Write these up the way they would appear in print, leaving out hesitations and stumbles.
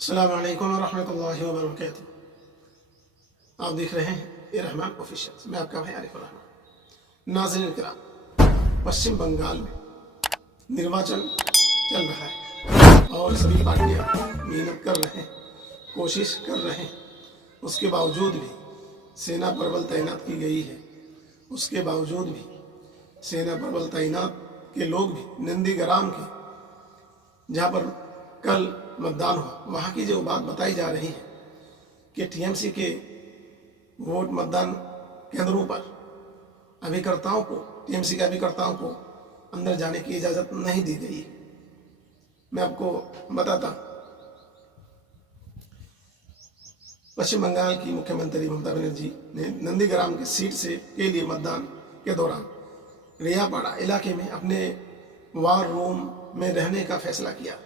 अस्सलाम वालेकुम रहमतुल्लाहि व बरकातहू। आप देख रहे हैं ए रहमान ऑफिशियल, मैं आपका भाई आरिफ रहमान। नाज़रीन किराम, पश्चिम बंगाल में निर्वाचन चल रहा है और सभी पार्टियां मेहनत कर रहे हैं, कोशिश कर रहे हैं। उसके बावजूद भी सेना पर बल तैनात की गई है। उसके बावजूद भी सेना पर बल तैनात के लोग भी नंदीग्राम के, जहाँ पर कल मतदान हुआ, वहाँ की जो बात बताई जा रही है कि टीएमसी के वोट मतदान केंद्रों पर अभिकर्ताओं को, टीएमसी के अभिकर्ताओं को अंदर जाने की इजाज़त नहीं दी गई है। मैं आपको बताता, पश्चिम बंगाल की मुख्यमंत्री ममता बनर्जी ने नंदीग्राम की सीट से के लिए मतदान के दौरान रियापाड़ा इलाके में अपने वार रूम में रहने का फैसला किया।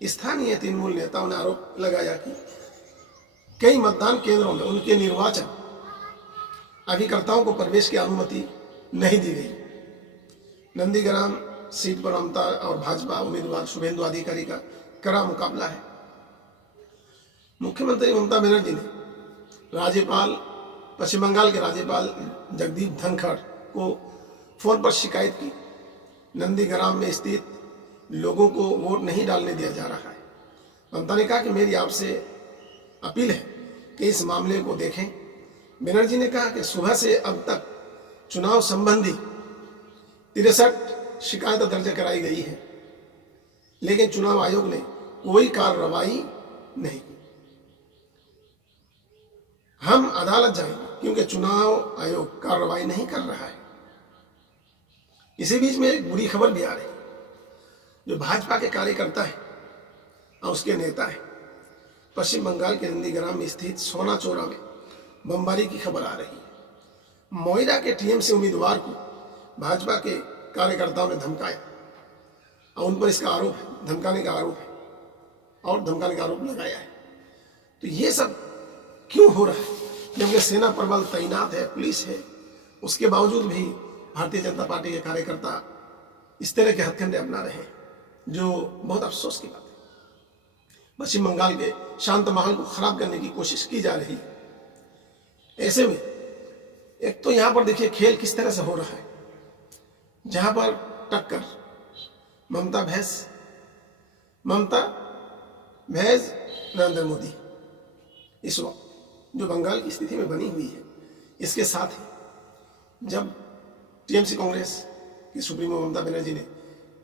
स्थानीय तृणमूल नेताओं ने आरोप लगाया कि कई मतदान केंद्रों में उनके निर्वाचन अभिकर्ताओं को प्रवेश की अनुमति नहीं दी गई। नंदीग्राम सीट पर ममता और भाजपा उम्मीदवार शुभेंदु अधिकारी का कड़ा मुकाबला है। मुख्यमंत्री ममता बनर्जी ने राज्यपाल, पश्चिम बंगाल के राज्यपाल जगदीप धनखड़ को फोन पर शिकायत की। नंदीग्राम में स्थित लोगों को वोट नहीं डालने दिया जा रहा है। ममता ने कहा कि मेरी आपसे अपील है कि इस मामले को देखें। बनर्जी ने कहा कि सुबह से अब तक चुनाव संबंधी 63 शिकायतें दर्ज कराई गई है, लेकिन चुनाव आयोग ने कोई कार्रवाई नहीं की। हम अदालत जाएंगे क्योंकि चुनाव आयोग कार्रवाई नहीं कर रहा है। इसी बीच में एक बुरी खबर भी आ रही है। जो भाजपा के कार्यकर्ता है और उसके नेता है, पश्चिम बंगाल के नंदीग्राम में स्थित सोना चौरा में बमबारी की खबर आ रही है। मोइरा के टीएमसी उम्मीदवार को भाजपा के कार्यकर्ताओं ने धमकाया और उन पर इसका आरोप है, धमकाने का आरोप है और धमकाने का आरोप लगाया है। तो ये सब क्यों हो रहा है? जबकि सेना पर बल तैनात है, पुलिस है, उसके बावजूद भी भारतीय जनता पार्टी के कार्यकर्ता इस तरह के हथकंडे अपना रहे हैं, जो बहुत अफसोस की बात है। पश्चिम बंगाल के शांत माहौल को खराब करने की कोशिश की जा रही है। ऐसे में एक तो यहां पर देखिए खेल किस तरह से हो रहा है, जहां पर टक्कर ममता भैज नरेंद्र मोदी इस वक्त जो बंगाल की स्थिति में बनी हुई है। इसके साथ ही जब टीएमसी कांग्रेस की सुप्रीमो ममता बनर्जी ने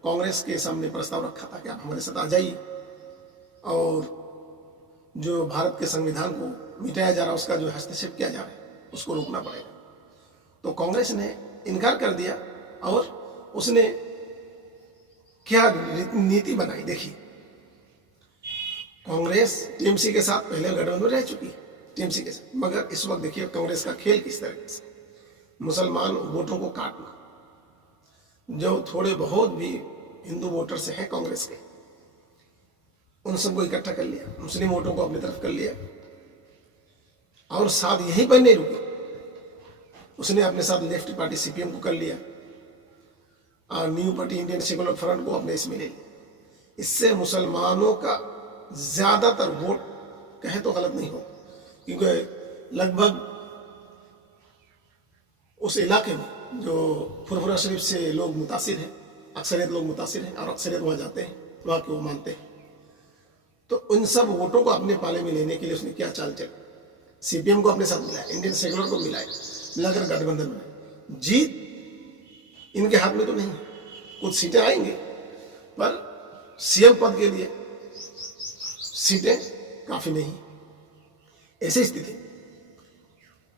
कांग्रेस के सामने प्रस्ताव रखा था कि आप हमारे साथ आ जाइए और जो भारत के संविधान को मिटाया जा रहा है, उसका जो हस्तक्षेप किया जा रहा है, उसको रोकना पड़ेगा, तो कांग्रेस ने इनकार कर दिया और उसने क्या नीति बनाई देखिए। कांग्रेस टीएमसी के साथ पहले गठबंधन में रह चुकी है, टीएमसी के साथ, मगर इस वक्त देखिए कांग्रेस का खेल किस तरीके से, मुसलमान वोटों को काटना। जो थोड़े बहुत भी हिंदू वोटर्स हैं कांग्रेस के, उन सबको इकट्ठा कर लिया, मुस्लिम वोटों को अपनी तरफ कर लिया और साथ यहीं पर नहीं रुकी, उसने अपने साथ लेफ्ट पार्टी सीपीएम को कर लिया और new party Indian secular front को अपने इसमें ले लिया। इससे मुसलमानों का ज्यादातर वोट, कहे तो गलत नहीं हो, क्योंकि लगभग उस इलाके में जो फुरफुरा शरीफ से लोग मुतासिर हैं, अक्सरियत लोग मुतासिर हैं और अक्सरियत वहाँ जाते हैं, वहाँ के वो मानते हैं। तो उन सब वोटों को अपने पाले में लेने के लिए उसने क्या चाल चली, सीपीएम को अपने साथ मिलाया, इंडियन सेकुलर को मिलाया, मिलाकर गठबंधन बनाया। जीत इनके हाथ में तो नहीं है, कुछ सीटें आएंगे पर सीएम पद के लिए सीटें काफी नहीं। ऐसी स्थिति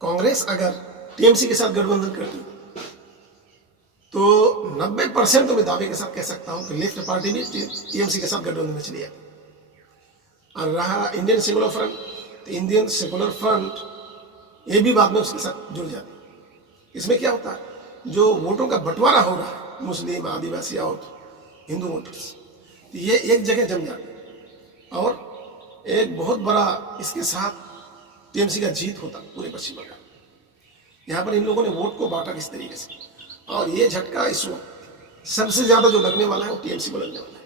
कांग्रेस अगर टीएमसी के साथ गठबंधन करती तो 90% तो मैं दावे के साथ कह सकता हूं कि लेफ्ट पार्टी भी टीएमसी के साथ गठबंधन में चली जाती। और रहा इंडियन सेकुलर फ्रंट, तो इंडियन सेकुलर फ्रंट ये भी बाद में उसके साथ जुड़ जाती। इसमें क्या होता है, जो वोटों का बंटवारा हो रहा है, मुस्लिम, आदिवासी और हिंदू वोटर्स, तो ये एक जगह जम जाते और एक बहुत बड़ा इसके साथ टीएमसी का जीत होता पूरे पश्चिम बंगाल। यहाँ पर इन लोगों ने वोट को बांटा किस तरीके से, और ये झटका इस वक्त सबसे ज्यादा जो लगने वाला है वो टीएमसी को लगने वाला है।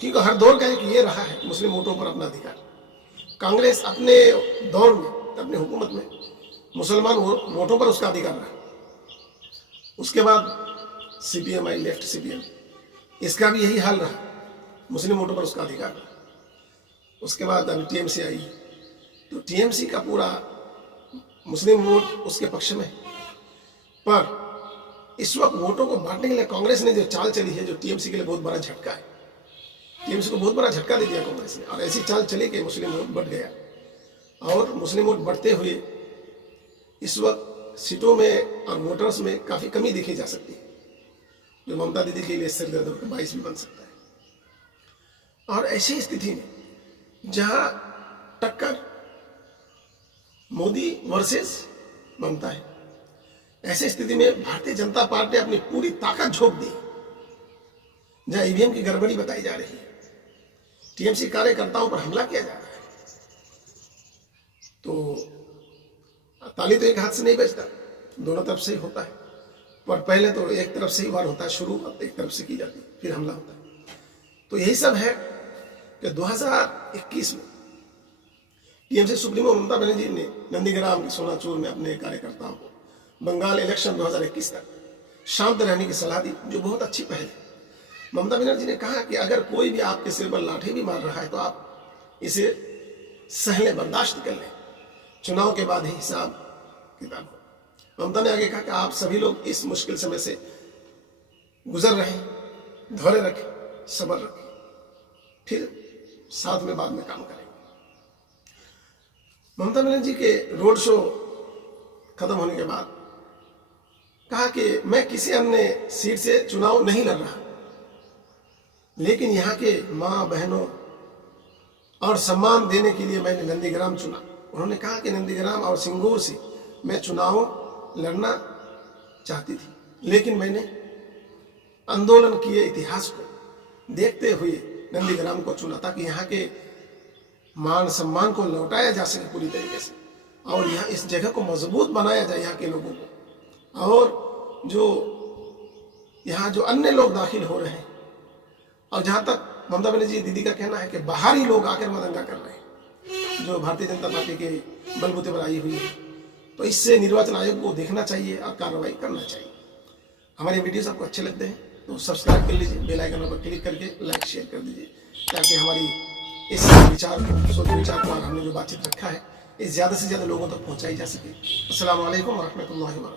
क्योंकि हर दौर का एक ये रहा है मुस्लिम वोटों पर अपना अधिकार। कांग्रेस अपने दौर में, अपने हुकूमत में मुसलमान वोटों पर उसका अधिकार रहा। उसके बाद सीपीएम आई, लेफ्ट सीपीएम, इसका भी यही हाल रहा, मुस्लिम वोटों पर उसका अधिकार रहा। उसके बाद अभी टीएमसी आई, तो टीएमसी का पूरा मुस्लिम वोट उसके पक्ष में है। पर इस वक्त वोटों को बांटने के लिए कांग्रेस ने जो चाल चली है, जो टीएमसी के लिए बहुत बड़ा झटका है, टीएमसी को बहुत बड़ा झटका दे दिया कांग्रेस ने। और ऐसी चाल चली कि मुस्लिम वोट बढ़ गया। और मुस्लिम वोट बढ़ते हुए इस वक्त सीटों में और वोटर्स में काफी कमी देखी जा सकती है, जो ममता दीदी के लिए सिर दर्द का बाइस भी बन सकता है। और ऐसी स्थिति में जहां टक्कर मोदी वर्सेस ममता है, ऐसी स्थिति में भारतीय जनता पार्टी अपनी पूरी ताकत झोंक दी। जहां ईवीएम की गड़बड़ी बताई जा रही है, टीएमसी कार्यकर्ताओं पर हमला किया जा रहा है, तो ताली तो एक हाथ से नहीं बजता, दोनों तरफ से ही होता है। पर पहले तो एक तरफ से ही वार होता है, शुरू एक तरफ से की जाती है, फिर हमला होता है। तो यही सब है कि 2021 में टीएमसी सुप्रीमो ममता बनर्जी ने नंदीग्राम के सोनाचूर में अपने कार्यकर्ताओं को बंगाल इलेक्शन 2021 तक शांत रहने की सलाह दी, जो बहुत अच्छी पहल है। ममता बनर्जी ने कहा कि अगर कोई भी आपके सिर पर लाठी भी मार रहा है तो आप इसे सह लें, बर्दाश्त कर लें, चुनाव के बाद ही हिसाब किताब हो। ममता ने आगे कहा कि आप सभी लोग इस मुश्किल समय से गुजर रहे हैं, धैर्य रखें, सब्र रखें, फिर साथ में बाद में काम करेंगे। ममता बनर्जी के रोड शो खत्म होने के बाद कहा कि मैं किसी अन्य सीट से चुनाव नहीं लड़ रहा, लेकिन यहाँ के मां बहनों और सम्मान देने के लिए मैंने नंदीग्राम चुना। उन्होंने कहा कि नंदीग्राम और सिंगूर से मैं चुनाव लड़ना चाहती थी, लेकिन मैंने आंदोलन किए इतिहास को देखते हुए नंदीग्राम को चुना, ताकि यहाँ के मान सम्मान को लौटाया जा सके पूरी तरीके से, और यहाँ इस जगह को मजबूत बनाया जाए यहाँ के लोगों को। और जो यहाँ जो अन्य लोग दाखिल हो रहे हैं, और जहाँ तक ममता बनर्जी दीदी का कहना है कि बाहरी लोग आकर मदंगा कर रहे हैं, जो भारतीय जनता पार्टी के बलबूते पर आई हुई है, तो इससे निर्वाचन आयोग को देखना चाहिए और कार्रवाई करना चाहिए। हमारे वीडियोस आपको अच्छे लगते हैं तो सब्सक्राइब कर लीजिए, बेल आइकन पर क्लिक करके लाइक शेयर कर दीजिए, ताकि हमारी इस विचार को, सोच विचार को, हमने जो बातचीत रखा है, इस ज़्यादा से ज़्यादा लोगों तक पहुँचाई जा सके। अस्सलाम वालेकुम व रहमतुल्लाहि व बरकातहू।